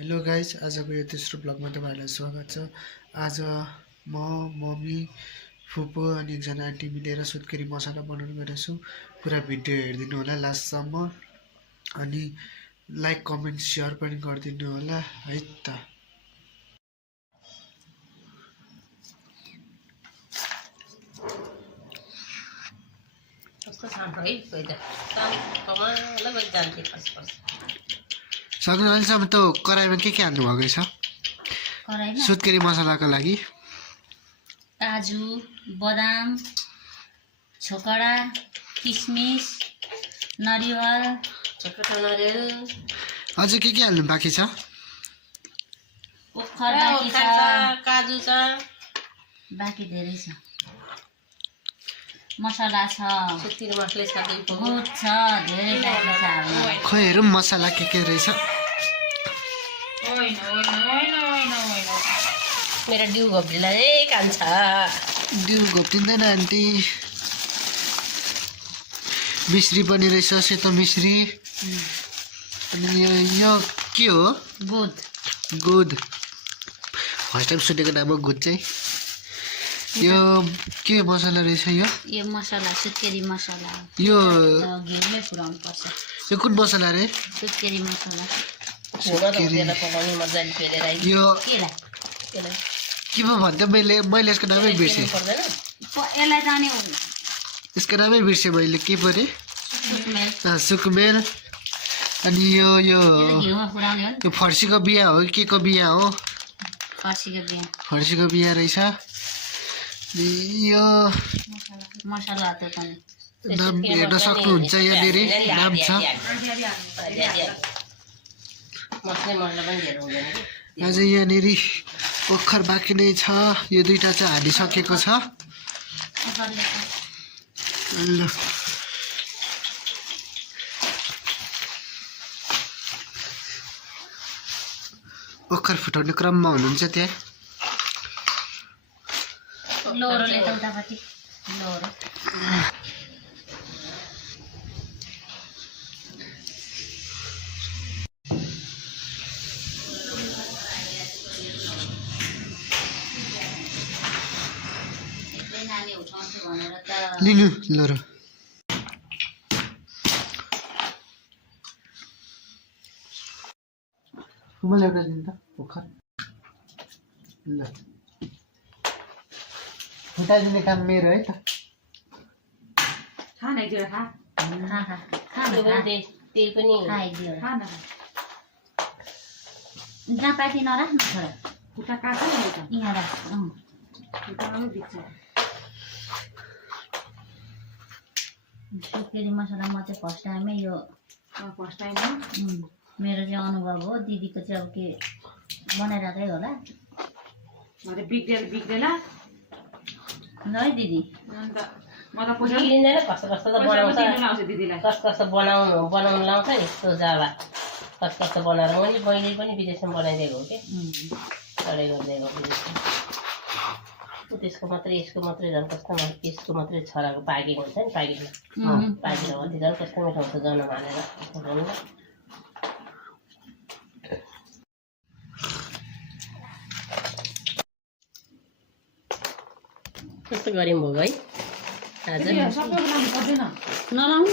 Hello guys, आजको यो तेस्रो ब्लगमा तपाईँहरूलाई स्वागत छ। आज म मम्मी फुपू अनि एकजना आन्टी मिलेर सुत्केरी मसला बनाउनु गइरहेछु। पुरा भिडियो हेरिदिनु होला लास्टसम्म, अनि लाइक कमेन्ट सेयर पनि गरिदिनु होला है त। सक्नु अहिलेसम्म त कराईमा के हाल्नु भएको छ सुत्केरी मसलाको लागि? काजु, बदाम, छोकडा, किसमिस, नरिवल, छोटो नरिवल, अझ के हाल्नु बाँकी छ? ओखर बाँकी छ, काजु छ, बाँकी धेरै छ। मसला छ, सुत्केरी मसला छ, गुड छ, धेरै बाँकी छ। खोइ हेरौँ मसला के रहेछ। मेरो डिउ घोप्टीलाई कान्छ। डिउ घोप्टिँदैन आन्टी। मिश्री पनि रहेछ, सेतो मिश्री। अनि यो के हो? गुद। गुद फर्स्ट टाइम सुनेको नाम हो गुद चाहिँ। यो के मसला रहेछ? यो मसला सुत्केरी मसला। यो घिउले पुराउनु पर्छ। यो कुन मसला रे? सुत्केरी मसला। यो के पो भन्दा मैले यसको नामै बिर्सेँ। यसलाई जाने यसको नामै बिर्सेँ मैले। के परे? सुकुमेल। अनि यो फर्सीको बिहा हो कि के को बिहा हो? फर्सीको बिहा रहेछ। यो मसला त पनि नाम हेर्न सक्नुहुन्छ, यहाँनिर नाम छ। अझ यहाँनिर ओखर बाँकी नै छ। यो दुईटा चाहिँ हालिसकेको छ। ल ओखर फुटाउने क्रममा हुनुहुन्छ त्यहाँ। लोरोले त उतापट्टि लोरो। लिनु लोरो। मलाई एउटा दिनु त ओखर। ल फुटाइदिने काम मेरो है त। जहाँ पाथी नराख्नु छोरा। सुत्केरी मसला म चाहिँ फर्स्ट टाइमै यो मेरो चाहिँ अनुभव हो। दिदीको चाहिँ अब के बनाइरहेकै होला बिग्रेला है दिदी। कस्तो बनाउनु लाउँछ नि यस्तो जावा कस्तो बनाएर मैले पनि विदेशमा बनाइदिएको हो कि चढाइ गरिदिएको विदेशमा। त्यसको मात्रै यसको मात्रै झन् कस्तो यसको मात्रै छराको पाकेको हुन्छ नि। पाकेको हो त्यो झन् कस्तो मिठो हुन्छ जन हालेर कस्तो गऱ्यौँ भयो है आज। नलाउनु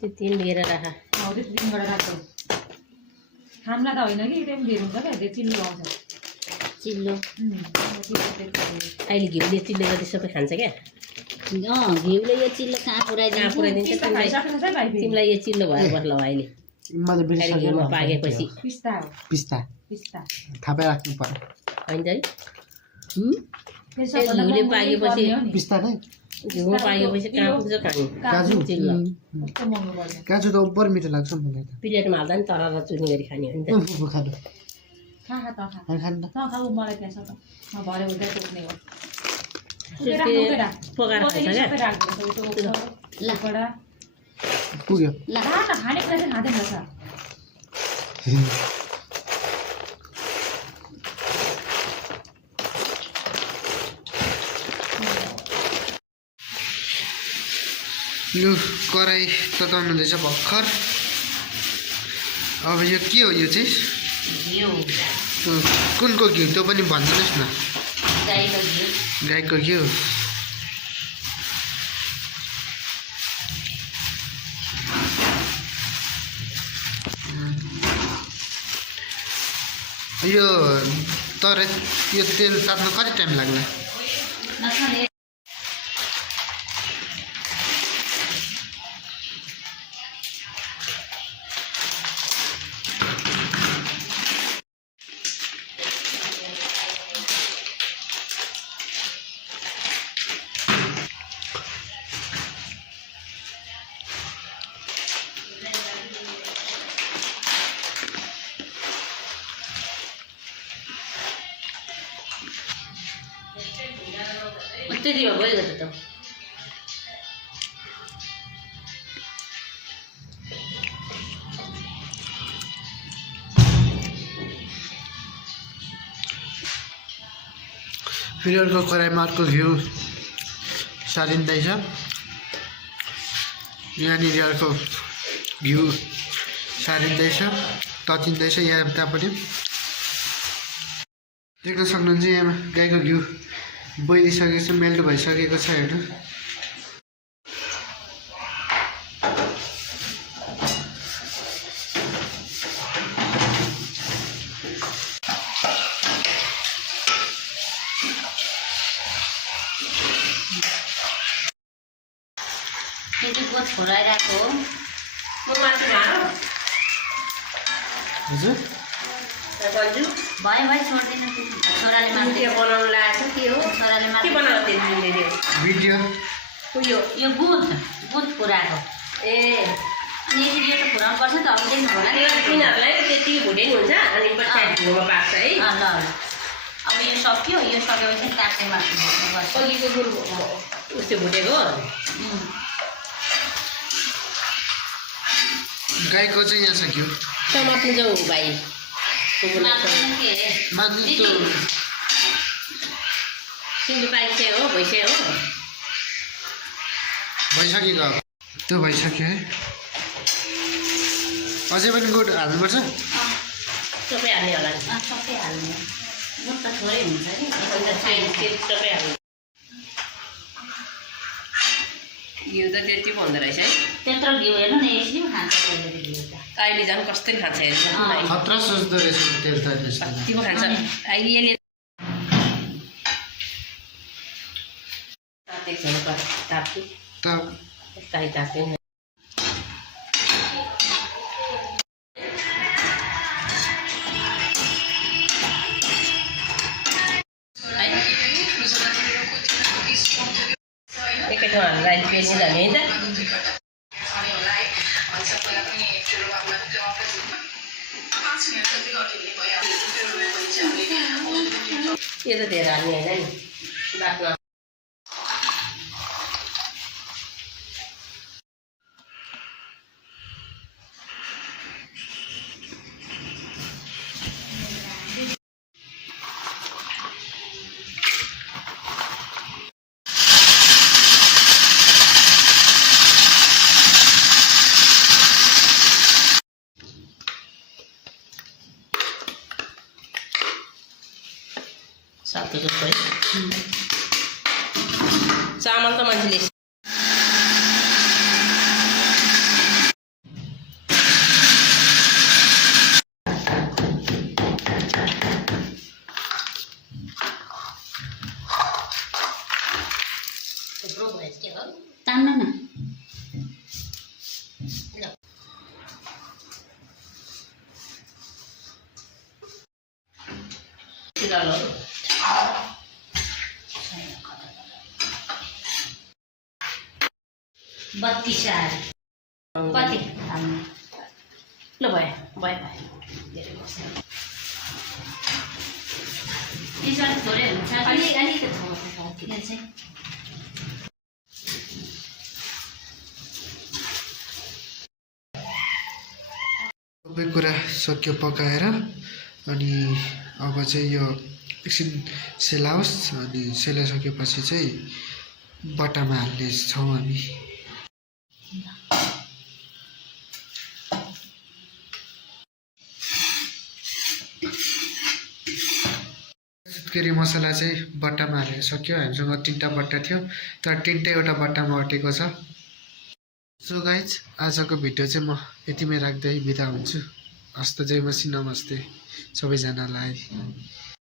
त्यति लिएर राख। खाना त होइन कि एकदम धेरै हुन्छ क्या, त्यो चिल्लो आउँछ। चिल्लो अहिले घिउले चिल्लो गर्दै सबै खान्छ क्या। घिउले यो चिल्लो कहाँ पुऱ्याइदिन्छ। तिमीलाई यो चिल्लो भएर बस्ला अहिले घिउमा पाकेपछि। पिस्ता हो, पिस्ता थाहा राख्नु पर्यो होइन घिउले पाकेपछि पिस्ता नै। घिउमा पाकेपछि कहाँ पुग्छ खानु? काजु चिल्लो काजु त उपर मिठो लाग्छ मलाई त। प्लेटमा हाल्दा नि तरर चुनी गरी खाने हो नि त। खानु खानु मलाई त्यहाँ छ त, म भरे उठ्दै टोक्ने हो। पकाएर खान्छ क्या। पुग्यो खाने कुरा चाहिँ खाँदैन रहेछ। लु कराई तताउनु हुँदैछ भर्खर। अब यो के हो यो चाहिँ? घिउ कुनको घिउ त्यो पनि भनिदिनुहोस् न। गाईको घिउ। गाईको घिउ। यो तर यो तेल ताप्न कति टाइम लाग्ला? त्यति हो गयो त। फेरि अर्को कराईमा अर्को घिउ सारिँदैछ। यहाँनिर अर्को घिउ सारिँदैछ, ततिँदैछ यहाँ त्यहाँ पनि। देख्न सक्नुहुन्छ यहाँ गाईको घिउ बोइदिसकेको छ, मेल्टो भइसकेको छ। हेर्नु छोराइरहेको हो। हजुर भयो भयो छोड्दैन। छोराले मात्रै बनाउनु लागेको के हो? छोराले के मात्रै बनाएको तिमीले? भिडियो यो बुट पुराको। ए अनि यसरी यो त पुराउनु पर्छ त। अब देख्नु होला नि तिनीहरूलाई त्यति भुटै हुन्छ अनि पछि घिउमा पाक्छ है। ल ल अब यो सक्यो। यो सकेपछि काट्ने मात्र गर्छ। अघिको गुरु उसले भुटेको गाईको चाहिँ यहाँ सक्यो। टमाटर जाऊ भाइ। माथि त्यो तिम्रो पाइसक्यो हो? भइसक्यो हो? भइसकेको अब त्यो भइसक्यो है। अझै पनि गुड हाल्नुपर्छ। सबै हाल्ने होला नि। सबै हाल्ने। बुट त थोरै हुन्छ नि। सबै हाल्ने। घिउ त त्यति पो हुँदो रहेछ है। त्यत्रो घिउ हेर्नु न, यसरी पनि खान्छ पहिलेको घिउ त। अहिले झन् कस्तै खान्छ हेर्छ। खतरा सोच्दो रहेछ तेल त त्यसले। कति पो खान्छ अहिले यसले तातेको छैन। ताप्छु त ताई ताप्छु। एकैछिन हामीलाई पेनी जाने है त। यो त धेरै हाल्ने होइन नि बादमा। सातो जस्तो है। चामल त मान्छेले तान्न न। बत्ती सार कति हाल्नु? ल भयो भयो भयो। यसमा थोरै हुन्छ। अलिक यो चाहिँ सबै कुरा सक्यो पकाएर। अनि अब चाहिँ यो एकछिन सेलाओस्। अनि सेलाइसकेपछि चाहिँ बट्टामा हाल्नेछौँ हामी। सुत्केरी मसला चाहिँ बट्टामा हालेर सक्यो। हामीसँग 3टा बट्टा थियो तर 3टा एउटा बट्टामा अटेको छ। सो गाइज आजको भिडियो चाहिँ म यतिमै राख्दै बिदा हुन्छु। हस्त जय मसी नमस्ते सबैजनालाई।